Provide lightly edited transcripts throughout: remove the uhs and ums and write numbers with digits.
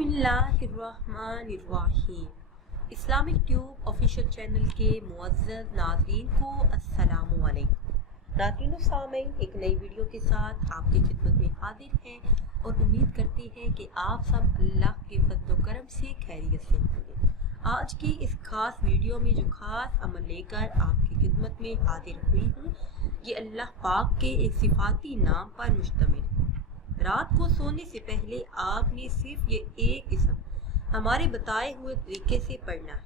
बिस्मिल्लाहिर्रहमानिर्रहीम। Islamic tube official channel के मुअज़्ज़ज़ नाज़रीन को अस्सलामु अलैकुम। नाज़रीन व सामीन, एक नई वीडियो के साथ आपकी खिदमत में हाजिर हैं और उम्मीद करते हैं कि आप सब अल्लाह के फज़ल व करम से खैरियत से होंगे। आज की इस खास वीडियो में जो खास अमल लेकर आपकी खिदमत में हाजिर हुई हूँ, ये अल्लाह पाक के एक सिफाती नाम पर मुश्तमिल है। रात को सोने से पहले आपने सिर्फ ये एक इसम हमारे बताए हुए तरीके से पढ़ना है,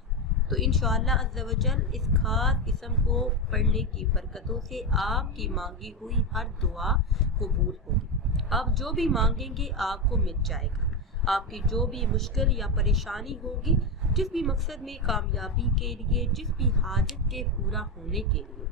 तो इंशाअल्लाह अज़्ज़ा वजल इस खास इसम को पढ़ने की बरकतों से आपकी मांगी हुई हर दुआ कबूल होगी। आप जो भी मांगेंगे आपको मिल जाएगा। आपकी जो भी मुश्किल या परेशानी होगी, जिस भी मकसद में कामयाबी के लिए, जिस भी हाजत के पूरा होने के लिए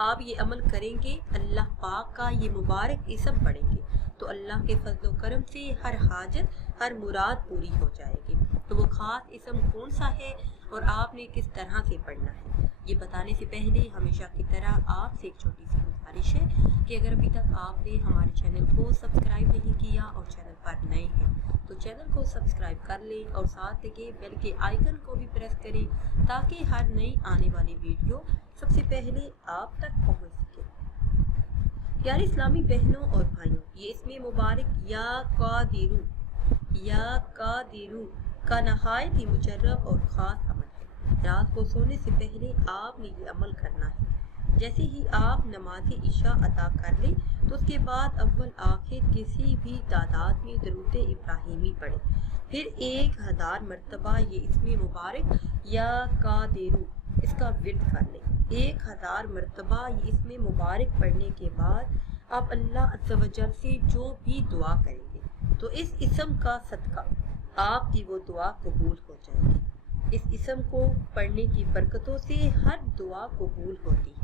आप ये अमल करेंगे, अल्लाह पाक का ये मुबारक इसम पढ़ेंगे, तो अल्लाह के फजल व करम से हर हाजत, हर मुराद पूरी हो जाएगी। तो वो खास इसम कौन सा है और आपने किस तरह से पढ़ना है, ये बताने से पहले हमेशा की तरह आपसे एक छोटी सी गुजारिश है कि अगर अभी तक आपने हमारे चैनल को सब्सक्राइब नहीं किया और चैनल पर नए हैं तो चैनल को सब्सक्राइब कर लें और साथ लगे बेल के आइकन को भी प्रेस करें, ताकि हर नई आने वाली वीडियो सबसे पहले आप तक पहुंच सके। प्यारे इस्लामी बहनों और भाइयों, ये इसमें मुबारक या कादिरू का नहायत ही मुजर्रब और ख़ास अमल है। रात को सोने से पहले आपने ये अमल करना है। जैसे ही आप नमाज इशा अदा कर लें तो उसके बाद अव्वल आखिर किसी भी तादाद में दरूद इब्राहिमी पढ़े, फिर 1000 मरतबा ये इसमें मुबारक या कादिरू इसका विर्द कर लें। 1000 मरतबा ये इसमें मुबारक पढ़ने के बाद आप अल्लाह अज़्ज़ा वजल से जो भी दुआ करेंगे, तो इस इसम का सदका आपकी वो दुआ कबूल हो जाएगी। इस इसम को पढ़ने की बरकतों से हर दुआ कबूल होती है,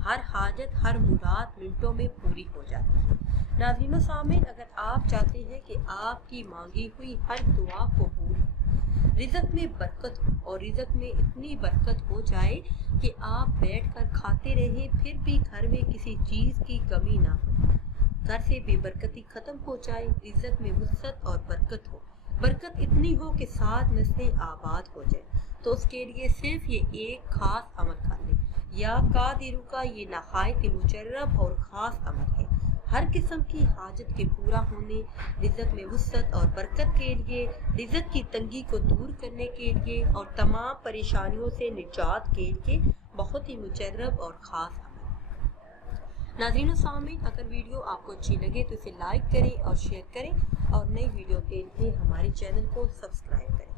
हर हाजत, हर मुराद मिनटों में पूरी हो जाती है। नाज़रीन व सामीन, अगर आप चाहते हैं कि आपकी मांगी हुई हर दुआ कबूल हो, रिज़्क़ में बरकत हो और रिज़्क़ में इतनी बरकत हो जाए कि आप बैठकर खाते रहें फिर भी घर में किसी चीज़ की कमी ना हो, घर से बेबरकती ख़त्म हो जाए, रिज़्क़ में वुसअत और बरकत हो, बरकत इतनी हो कि 7 नस्लें आबाद हो जाए, तो उसके लिए सिर्फ ये एक खास अमल कर लें। या कादिरू का ये नहायत मुजर्रब और ख़ास अमल है। हर किस्म की हाजत के पूरा होने, रिज़्क़ में वुसअत और बरकत के लिए, रिज़्क़ की तंगी को दूर करने के लिए और तमाम परेशानियों से निजात के लिए बहुत ही मुजर्रब और ख़ास अमल। नाज़रीन व सामीन, अगर वीडियो आपको अच्छी लगे तो इसे लाइक करें और शेयर करें और नई वीडियो के लिए हमारे चैनल को सब्सक्राइब करें।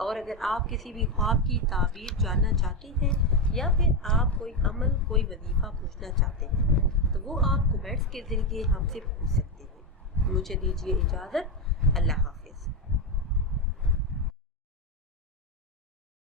और अगर आप किसी भी ख्वाब की ताबीर जानना चाहते हैं या फिर आप कोई अमल, कोई वजीफ़ा पूछना चाहते हैं, तो वो आप कमेंट्स के ज़रिए हमसे पूछ सकते हैं। मुझे दीजिए इजाज़त। अल्लाह हाफ़िज़।